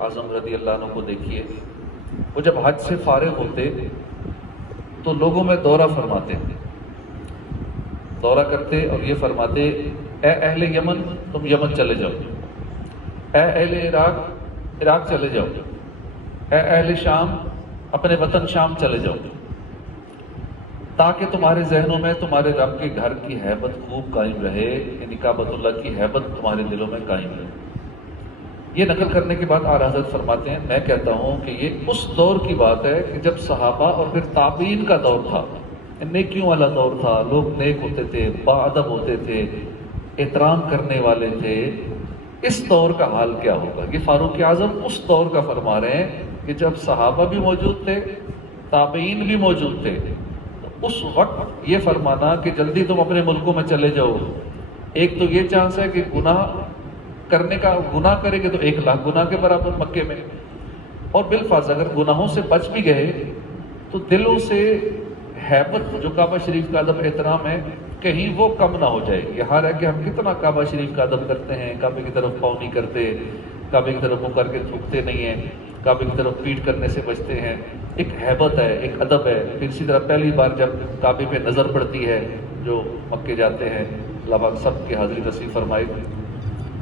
اعظم رضی اللہ عنہ کو دیکھیے، وہ جب حج سے فارغ ہوتے تو لوگوں میں دورہ فرماتے، دورہ کرتے اور یہ فرماتے، اے اہل یمن تم یمن چلے جاؤ، اے اہل عراق عراق چلے جاؤ، اے اہل شام اپنے وطن شام چلے جاؤ، تاکہ تمہارے ذہنوں میں تمہارے رب کے گھر کی ہیبت خوب قائم رہے، یعنی کعبۃ اللہ کی ہیبت تمہارے دلوں میں قائم رہے۔ یہ نقل کرنے کے بعد اعلیٰ حضرت فرماتے ہیں، میں کہتا ہوں کہ یہ اس دور کی بات ہے کہ جب صحابہ اور پھر تابعین کا دور تھا، نیکیوں والا دور تھا، لوگ نیک ہوتے تھے، باادب ہوتے تھے، احترام کرنے والے تھے۔ اس دور کا حال کیا ہوگا؟ یہ فاروق اعظم اس دور کا فرما رہے ہیں کہ جب صحابہ بھی موجود تھے، تابعین بھی موجود تھے، تو اس وقت یہ فرمانا کہ جلدی تم اپنے ملکوں میں چلے جاؤ، ایک تو یہ چانس ہے کہ گناہ کرنے کا، گناہ کرے گے تو 1,00,000 گناہ کے برابر مکے میں، اور بالفرض اگر گناہوں سے بچ بھی گئے تو دلوں سے ہیبت جو کعبہ شریف کا ادب احترام ہے کہیں وہ کم نہ ہو جائے گی۔ یہاں رہ کے ہم کتنا کعبہ شریف کا ادب کرتے ہیں، کعبے کی طرف پاؤں نہیں کرتے، کعبے کی طرف منہ کر کے تھوکتے نہیں ہیں، کعبے کی طرف پیٹ کرنے سے بچتے ہیں۔ ایک ہیبت ہے، ایک ادب ہے۔ پھر اسی طرح پہلی بار جب کعبے پہ نظر پڑتی ہے، جو مکے جاتے ہیں، اللہ پاک سب کی حاضری نصیب فرمائے،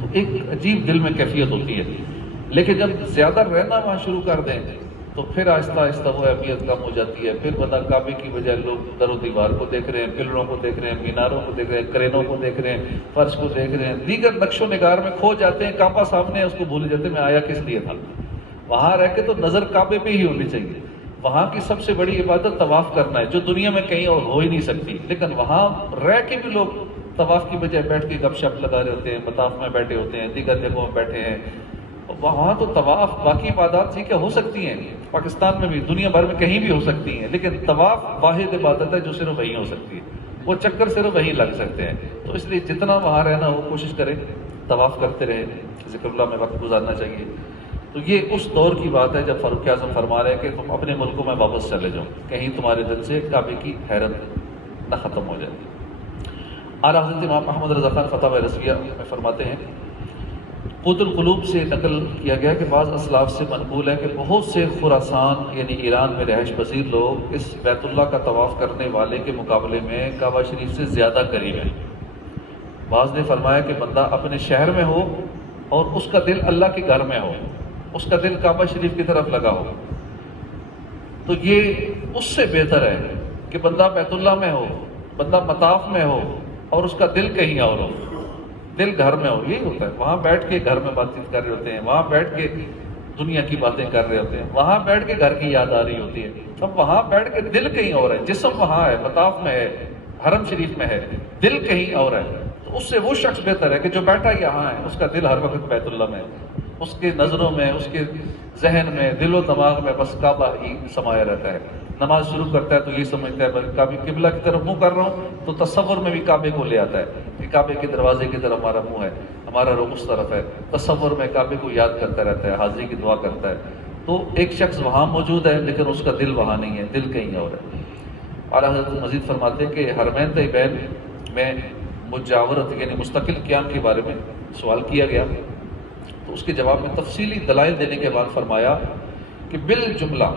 تو ایک عجیب دل میں کیفیت ہوتی ہے۔ لیکن جب زیادہ رہنا وہاں شروع کر دیں تو پھر آہستہ آہستہ وہ اہمیت کم ہو جاتی ہے۔ پھر بندہ کعبے کی بجائے لوگ در و دیوار کو دیکھ رہے ہیں، پلروں کو دیکھ رہے ہیں، میناروں کو دیکھ رہے ہیں، کرینوں کو دیکھ رہے ہیں، فرش کو دیکھ رہے ہیں، دیگر نقش و نگار میں کھو جاتے ہیں۔ کعبہ سامنے ہے، اس کو بھول جاتے ہیں میں آیا کس لیے تھا۔ وہاں رہ کے تو نظر کعبے پہ ہی ہونی چاہیے۔ وہاں کی سب سے بڑی عبادت طواف کرنا ہے، جو دنیا میں کہیں اور ہو ہی نہیں سکتی، لیکن وہاں رہ کے بھی لوگ طواف کی بجائے بیٹھ کے گپ شپ لگا رہے ہوتے ہیں، مطاف میں بیٹھے ہوتے ہیں، دیگر جگہوں میں بیٹھے ہیں۔ وہاں تو طواف، باقی عبادات ٹھیک ہے ہو سکتی ہیں، پاکستان میں بھی، دنیا بھر میں کہیں بھی ہو سکتی ہیں، لیکن طواف واحد عبادت ہے جو صرف وہیں ہو سکتی ہے، وہ چکر صرف وہیں لگ سکتے ہیں۔ تو اس لیے جتنا وہاں رہنا ہو کوشش کریں طواف کرتے رہیں، ذکر اللہ میں وقت گزارنا چاہیے۔ تو یہ اس دور کی بات ہے جب فاروق اعظم فرما رہے ہیں کہ تم اپنے ملکوں میں واپس چلے جاؤ، کہیں تمہارے دل سے کعبے کی حیرت نہ ختم ہو جائے۔ اعلیٰ حضرت امام احمد رضا خان فتاوی رضویہ میں فرماتے ہیں، قوت القلوب سے نقل کیا گیا کہ بعض اسلاف سے منقول ہے کہ بہت سے خراسان یعنی ایران میں رہائش پذیر لوگ اس بیت اللہ کا طواف کرنے والے کے مقابلے میں کعبہ شریف سے زیادہ قریب ہیں۔ بعض نے فرمایا کہ بندہ اپنے شہر میں ہو اور اس کا دل اللہ کے گھر میں ہو، اس کا دل کعبہ شریف کی طرف لگا ہو، تو یہ اس سے بہتر ہے کہ بندہ بیت اللہ میں ہو، بندہ مطاف میں ہو اور اس کا دل کہیں اور ہو، دل گھر میں ہو۔ یہی ہوتا ہے، وہاں بیٹھ کے گھر میں بات چیت کر رہے ہوتے ہیں، وہاں بیٹھ کے دنیا کی باتیں کر رہے ہوتے ہیں، وہاں بیٹھ کے گھر کی یاد آ رہی ہوتی ہے، اب وہاں بیٹھ کے دل کہیں اور ہے، جسم وہاں ہے، مطاف میں ہے، حرم شریف میں ہے، دل کہیں اور ہے۔ تو اس سے وہ شخص بہتر ہے کہ جو بیٹھا یہاں ہے، اس کا دل ہر وقت بیت اللہ میں ہے، اس کے نظروں میں، اس کے ذہن میں، دل و دماغ میں بس کعبہ ہی سمایا رہتا ہے۔ نماز شروع کرتا ہے تو یہ سمجھتا ہے بلکہ کعبے قبلہ کی طرف منہ کر رہا ہوں، تو تصور میں بھی کعبے کو لے آتا ہے کہ کعبے کے دروازے کی طرف ہمارا منہ ہے، ہمارا رخ اس طرف ہے، تصور میں کعبے کو یاد کرتا رہتا ہے، حاضری کی دعا کرتا ہے۔ تو ایک شخص وہاں موجود ہے لیکن اس کا دل وہاں نہیں ہے، دل کہیں اور ہے۔ اعلیٰ حضرت مزید فرماتے ہیں کہ حرمین طیبین میں مجاورت یعنی مستقل قیام کے بارے میں سوال کیا گیا، تو اس کے جواب میں تفصیلی دلائل دینے کے بعد فرمایا کہ بالجملہ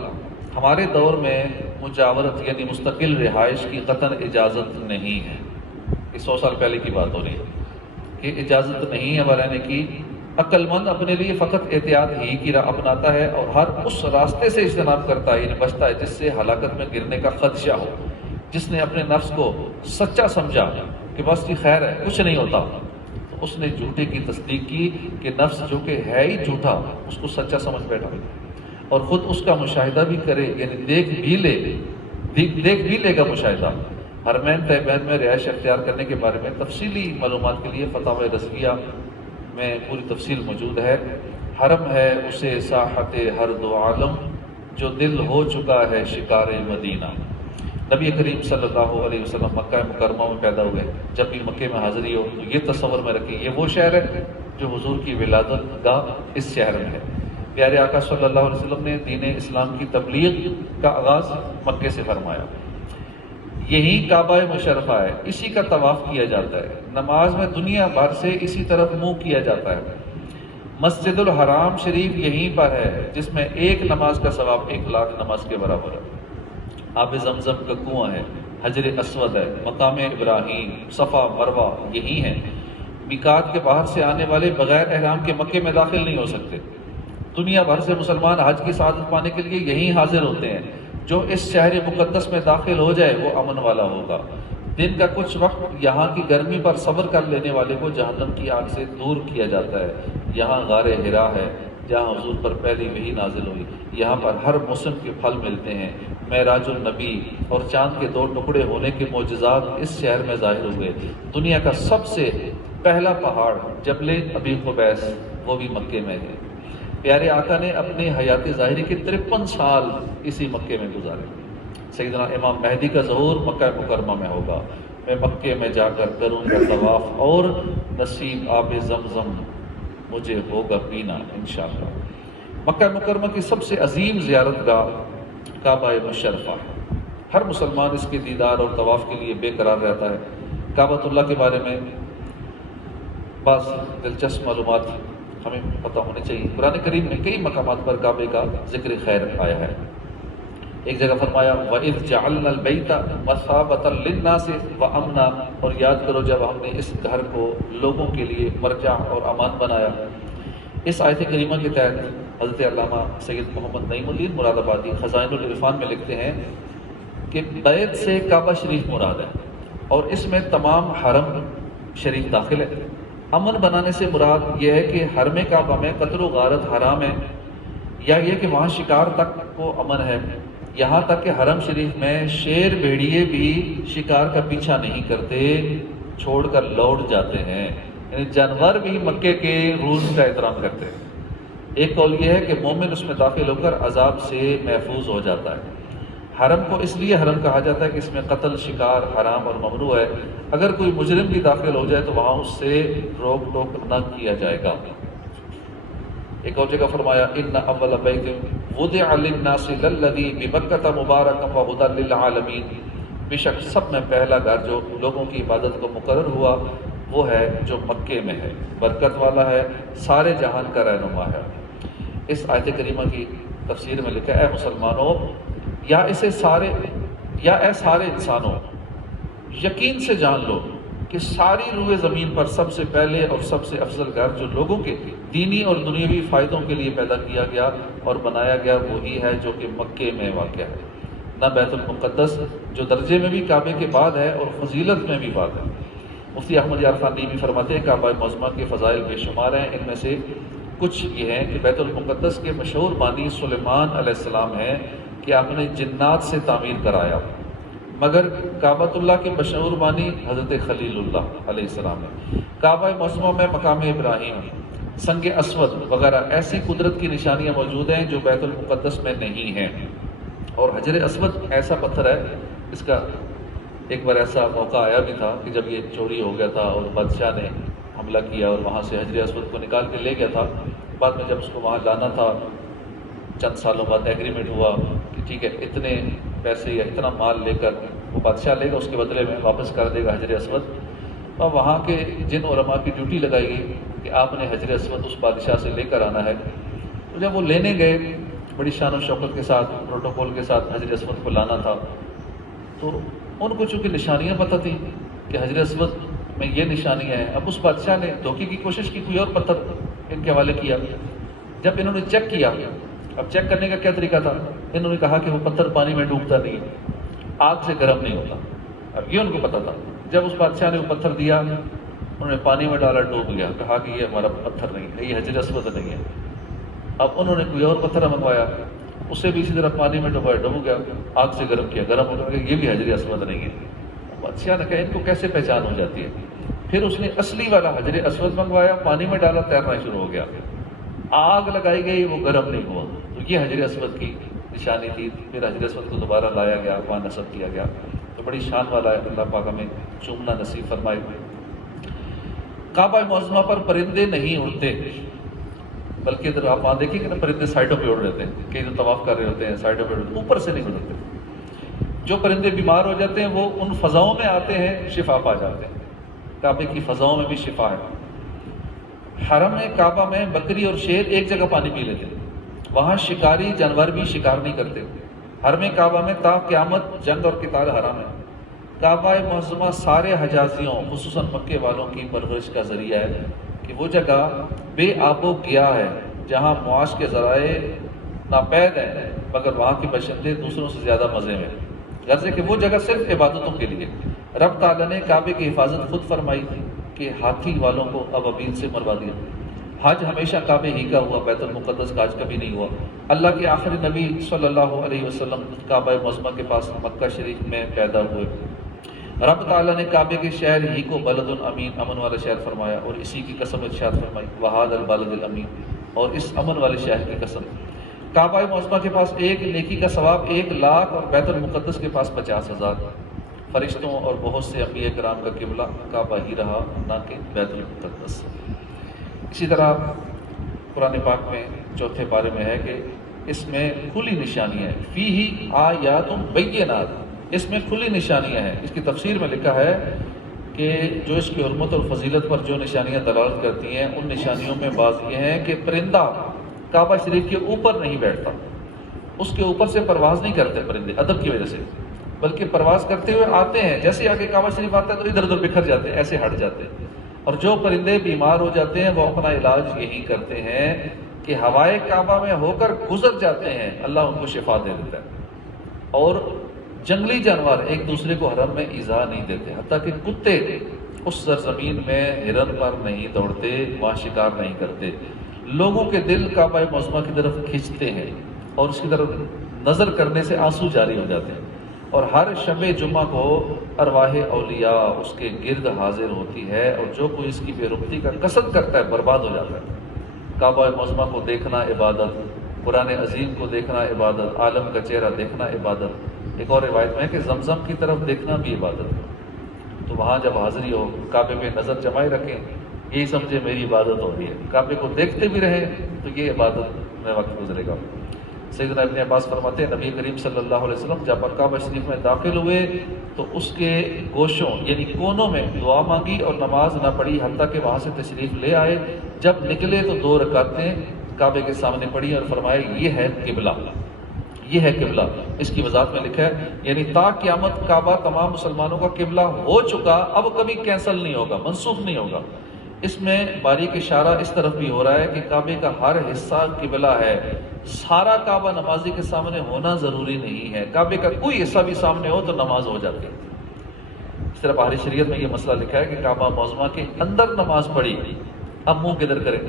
ہمارے دور میں مجاورت یعنی مستقل رہائش کی قطعاً اجازت نہیں ہے۔ یہ 100 سال پہلے کی بات ہو رہی ہے کہ اجازت نہیں ہے رہنے کی۔ عقل مند اپنے لیے فقط احتیاط ہی کی راہ اپناتا ہے اور ہر اس راستے سے اجتناب کرتا ہے، یعنی بچتا ہے جس سے ہلاکت میں گرنے کا خدشہ ہو۔ جس نے اپنے نفس کو سچا سمجھا کہ بس یہ خیر ہے، کچھ نہیں ہوتا، تو اس نے جھوٹے کی تصدیق کی کہ نفس جو کہ ہے ہی جھوٹا اس کو سچا سمجھ بیٹھا، اور خود اس کا مشاہدہ بھی کرے، یعنی دیکھ بھی لے گا مشاہدہ۔ حرمین طیبین میں رہائش اختیار کرنے کے بارے میں تفصیلی معلومات کے لیے فتاوی رضویہ میں پوری تفصیل موجود ہے۔ حرم ہے اسے ساحت ہر دو عالم، جو دل ہو چکا ہے شکار مدینہ۔ نبی کریم صلی اللہ علیہ وسلم مکہ مکرمہ میں پیدا ہوئے، جب بھی مکے میں حاضری ہو تو یہ تصور میں رکھیں یہ وہ شہر ہے جو حضور کی ولادت گاہ اس شہر میں ہے۔ پیارے آقا صلی اللہ علیہ وسلم نے دین اسلام کی تبلیغ کا آغاز مکے سے فرمایا۔ یہی کعبہ مشرفہ ہے، اسی کا طواف کیا جاتا ہے، نماز میں دنیا بھر سے اسی طرف منہ کیا جاتا ہے۔ مسجد الحرام شریف یہیں پر ہے جس میں ایک نماز کا ثواب 1,00,000 نماز کے برابر ہے۔ آب زمزم کا کنواں ہے، حجر اسود ہے، مقام ابراہیم، صفا مروہ یہی ہیں۔ میقات کے باہر سے آنے والے بغیر احرام کے مکے میں داخل نہیں ہو سکتے۔ دنیا بھر سے مسلمان حج کی سعادت پانے کے لیے یہیں حاضر ہوتے ہیں۔ جو اس شہر مقدس میں داخل ہو جائے وہ امن والا ہوگا۔ دن کا کچھ وقت یہاں کی گرمی پر صبر کر لینے والے کو جہنم کی آگ سے دور کیا جاتا ہے۔ یہاں غار حرا ہے جہاں حضور پر پہلی وحی نازل ہوئی۔ یہاں پر ہر موسم کے پھل ملتے ہیں۔ معراج النبی اور چاند کے 2 ٹکڑے ہونے کے معجزات اس شہر میں ظاہر ہوئے۔ دنیا کا سب سے پہلا پہاڑ جبل ابی قبیس وہ بھی مکے میں ہے۔ پیارے آقا نے اپنی حیات ظاہری کے 53 سال اسی مکے میں گزارے۔ سیدنا امام مہدی کا ظہور مکہ مکرمہ میں ہوگا۔ میں مکے میں جا کر کروں گا طواف اور نصیب آب زمزم مجھے ہوگا پینا انشاءاللہ۔ مکہ مکرمہ کی سب سے عظیم زیارت گاہ کعبہ مشرفہ ہے۔ ہر مسلمان اس کے دیدار اور طواف کے لیے بے قرار رہتا ہے۔ کعبۃ اللہ کے بارے میں بعض دلچسپ معلومات ہمیں پتہ ہونی چاہیے۔ قرآن کریم میں کئی مقامات پر کعبے کا ذکر خیر آیا ہے۔ ایک جگہ فرمایا وَإِذْ جَعَلْنَا الْبَيْتَ مَثَابَةً لِلنَّاسِ وَأَمْنًا، اور یاد کرو جب ہم نے اس گھر کو لوگوں کے لیے مرجع اور امان بنایا۔ اس آیت کریمہ کے تحت حضرت علامہ سید محمد نعیم الدین مراد آبادی خزائن العرفان میں لکھتے ہیں کہ بیت سے کعبہ شریف مراد ہے اور اس میں تمام حرم شریف داخل ہے۔ امن بنانے سے مراد یہ ہے کہ حرم کعبہ میں قتل و غارت حرام ہے، یا یہ کہ وہاں شکار تک کو امن ہے، یہاں تک کہ حرم شریف میں شیر بھیڑیے بھی شکار کا پیچھا نہیں کرتے، چھوڑ کر لوٹ جاتے ہیں، یعنی جانور بھی مکے کے رولز کا احترام کرتے ہیں۔ ایک قول یہ ہے کہ مومن اس میں داخل ہو کر عذاب سے محفوظ ہو جاتا ہے۔ حرم کو اس لیے حرم کہا جاتا ہے کہ اس میں قتل شکار حرام اور ممنوع ہے۔ اگر کوئی مجرم بھی داخل ہو جائے تو وہاں اس سے روک ٹوک نہ کیا جائے گا۔ ایک اور جگہ فرمایا ان اول بیت وضع للناس للذی ببکۃ مبارکا وہدی للعالمین، بے شک سب میں پہلا گھر جو لوگوں کی عبادت کو مقرر ہوا وہ ہے جو مکے میں ہے، برکت والا ہے، سارے جہان کا رہنما ہے۔ اس آیت کریمہ کی تفسیر میں لکھا ہے اے مسلمانوں اے سارے انسانوں، یقین سے جان لو کہ ساری روئے زمین پر سب سے پہلے اور سب سے افضل گھر جو لوگوں کے دینی اور دنیاوی فائدوں کے لیے پیدا کیا گیا اور بنایا گیا وہی ہے جو کہ مکے میں واقع ہے، نہ بیت المقدس جو درجے میں بھی کعبے کے بعد ہے اور فضیلت میں بھی بعد ہے۔ مفتی احمد یار خان بھی فرماتے ہیں کعبہ معظمہ کے فضائل بے شمار ہیں، ان میں سے کچھ یہ ہیں کہ بیت المقدس کے مشہور بانی سلیمان علیہ السلام ہیں کہ آپ نے جنات سے تعمیر کرایا، مگر کعبۃ اللہ کے مشہور بانی حضرت خلیل اللہ علیہ السلام ہے۔ کعبہ معظمہ میں مقام ابراہیم، سنگ اسود وغیرہ ایسی قدرت کی نشانیاں موجود ہیں جو بیت المقدس میں نہیں ہیں، اور حجر اسود ایسا پتھر ہے، اس کا ایک بار ایسا موقع آیا بھی تھا کہ جب یہ چوری ہو گیا تھا اور بادشاہ نے حملہ کیا اور وہاں سے حجر اسود کو نکال کے لے گیا تھا، بعد میں جب اس کو وہاں لانا تھا چند سالوں بعد ایگریمنٹ ہوا کہ ٹھیک ہے اتنے پیسے یا اتنا مال لے کر وہ بادشاہ لے گا، اس کے بدلے میں واپس کر دے گا حجر اسود، اور وہاں کے جن علماء کی ڈیوٹی لگائی گئی کہ آپ نے حجر اسود اس بادشاہ سے لے کر آنا ہے، تو جب وہ لینے گئے بڑی شان و شوکت کے ساتھ پروٹوکول کے ساتھ حجر اسود کو لانا تھا، تو ان کو چونکہ نشانیاں پتہ تھیں کہ حجر اسود میں یہ نشانیاں ہیں، اب اس بادشاہ نے دھوکے کی کوشش کی، کوئی اور پتھر ان کے حوالے کیا، جب انہوں نے چیک کیا، اب چیک کرنے کا کیا طریقہ تھا، انہوں نے کہا کہ وہ پتھر پانی میں ڈوبتا نہیں، آگ سے گرم نہیں ہوتا، اب یہ ان کو پتہ تھا۔ جب اس بادشاہ نے وہ پتھر دیا، انہوں نے پانی میں ڈالا، ڈوب گیا، کہا کہ یہ ہمارا پتھر نہیں ہے، یہ حجر اسود نہیں ہے۔ اب انہوں نے کوئی اور پتھر منگوایا، اسے بھی اسی طرح پانی میں ڈوبایا، ڈوب گیا، آگ سے گرم کیا، گرم ہو گیا، یہ بھی حجر اسود نہیں ہے۔ بادشاہ نے کہا ان کو کیسے پہچان ہو جاتی ہے؟ پھر اس نے اصلی والا حجر اسود منگوایا، پانی میں ڈالا، تیرنا شروع ہو گیا، آگ لگائی گئی، وہ گرم نہیں ہوا، تو یہ حجر اسود کی نشانی تھی۔ پھر حجر اسود کو دوبارہ لایا گیا، وہاں نصب کیا گیا، تو بڑی شان والا ہے، اللہ پاک ہمیں چومنا نصیب فرمائے۔ کعبہ معظمہ پر پرندے نہیں اڑتے، بلکہ ادھر آپ وہاں دیکھیں کہ نا پرندے سائڈوں پہ اڑ رہتے ہیں، کئی جو طواف کر رہے ہوتے ہیں سائڈوں پہ اوپر سے نہیں اڑتے۔ جو پرندے بیمار ہو جاتے ہیں وہ ان فضاؤں میں آتے ہیں، شفا پا جاتے ہیں۔ کعبے کی فضاؤں میں بھی شفا ہے۔ حرم کعبہ میں بکری اور شیر ایک جگہ پانی پی لیتے، وہاں شکاری جانور بھی شکار نہیں کرتے۔ حرم کعبہ میں تا قیامت جنگ اور قتال حرام ہے۔ کعبہ معظمہ سارے حجازیوں خصوصاً مکے والوں کی پرورش کا ذریعہ ہے کہ وہ جگہ بے آب و گیا ہے جہاں معاش کے ذرائع ناپید ہیں، مگر وہاں کے باشندے دوسروں سے زیادہ مزے میں، غرض ہے کہ وہ جگہ صرف عبادتوں کے لیے۔ رب تعالیٰ نے کعبے کی حفاظت خود فرمائی کہ ہاتھی والوں کو ابابیل سے مروا دیا۔ حج ہمیشہ کعبے ہی کا ہوا، بیت المقدس کا حج کبھی نہیں ہوا۔ اللہ کے آخری نبی صلی اللہ علیہ وسلم کعبہ معظمہ کے پاس مکہ شریف میں پیدا ہوئے۔ رب تعالیٰ نے کعبے کے شہر ہی کو بلد الامین، امن والا شہر فرمایا، اور اسی کی قسم ارشاد فرمائی وہذا البلد الامین، اور اس امن والے شہر کی قسم۔ کعبہ معظمہ کے پاس ایک نیکی کا ثواب 1,00,000 اور بیت المقدس کے پاس 50,000۔ فرشتوں اور بہت سے انبیاء کرام کا قبلہ کعبہ ہی رہا، نہ کہ بیت المقدس۔ اسی طرح قرآن پاک میں چوتھے پارے میں ہے کہ اس میں کھلی نشانیاں ہیں، فیہ آیات بینات، اس میں کھلی نشانیاں ہیں۔ اس کی تفسیر میں لکھا ہے کہ جو اس کی حرمت اور فضیلت پر جو نشانیاں دلالت کرتی ہیں، ان نشانیوں میں بعض یہ ہیں کہ پرندہ کعبہ شریف کے اوپر نہیں بیٹھتا، اس کے اوپر سے پرواز نہیں کرتے پرندے ادب کی وجہ سے، بلکہ پرواز کرتے ہوئے آتے ہیں، جیسے آگے کعبہ شریف آتا ہے تو ادھر ادھر بکھر جاتے ہیں، ایسے ہٹ جاتے ہیں۔ اور جو پرندے بیمار ہو جاتے ہیں وہ اپنا علاج یہی کرتے ہیں کہ ہوائے کعبہ میں ہو کر گزر جاتے ہیں، اللہ ان کو شفا دے دیتا ہے۔ اور جنگلی جانور ایک دوسرے کو حرم میں ایذا نہیں دیتے، حتیٰ کہ کتے اس سرزمین میں ہرن پر نہیں دوڑتے، وہاں شکار نہیں کرتے۔ لوگوں کے دل کعبہ معظمہ کی طرف کھنچتے ہیں اور اس کی طرف نظر کرنے سے آنسو جاری ہو جاتے ہیں، اور ہر شب جمعہ کو ارواح اولیاء اس کے گرد حاضر ہوتی ہے، اور جو کوئی اس کی بے رغبتی کا قصد کرتا ہے برباد ہو جاتا ہے۔ کعبہ معظمہ کو دیکھنا عبادت، قرآن عظیم کو دیکھنا عبادت، عالم کا چہرہ دیکھنا عبادت۔ ایک اور روایت میں ہے کہ زمزم کی طرف دیکھنا بھی عبادت ہے۔ تو وہاں جب حاضری ہو کعبے پہ نظر جمائے رکھیں، یہی سمجھے میری عبادت ہو رہی ہے، کعبے کو دیکھتے بھی رہیں تو یہ عبادت میں وقت گزرے گا۔ سیدنا ابن عباس فرماتے ہیں نبی کریم صلی اللہ علیہ وسلم جب کعبہ شریف میں داخل ہوئے تو اس کے گوشوں یعنی کونوں میں دعا مانگی اور نماز نہ پڑھی، حتیٰ کہ وہاں سے تشریف لے آئے۔ جب نکلے تو 2 رکعتیں کعبے کے سامنے پڑھی اور فرمائے یہ ہے قبلہ، یہ ہے قبلہ۔ اس کی وضاحت میں لکھا ہے یعنی تا قیامت کعبہ تمام مسلمانوں کا قبلہ ہو چکا، اب کبھی کینسل نہیں ہوگا، منسوخ نہیں ہوگا۔ اس میں باریک اشارہ اس طرف بھی ہو رہا ہے کہ کعبے کا ہر حصہ قبلہ ہے، سارا کعبہ نمازی کے سامنے ہونا ضروری نہیں ہے، کعبے کا کوئی حصہ بھی سامنے ہو تو نماز ہو جاتی ہے۔ اس طرح باہری شریعت میں یہ مسئلہ لکھا ہے کہ کعبہ معظمہ کے اندر نماز پڑھی، اب منہ کدھر کریں،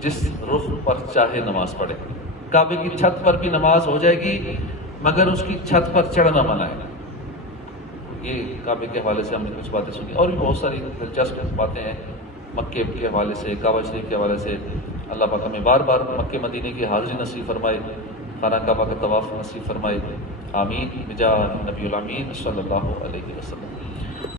جس رخ پر چاہے نماز پڑھے۔ کعبے کی چھت پر بھی نماز ہو جائے گی مگر اس کی چھت پر چڑھنا منع ہے۔ یہ کعبے کے حوالے سے ہم نے کچھ باتیں سنی، اور بھی بہت ساری دلچسپ باتیں ہیں مکے کے حوالے سے، کعبہ شریف کے حوالے سے۔ اللہ پاک ہمیں بار بار مکے مدینے کی حاضری نصیب فرمائے، خانہ کعبہ کا طواف نصیب فرمائے، آمین بجاہ نبی الامین صلی اللہ علیہ وسلم۔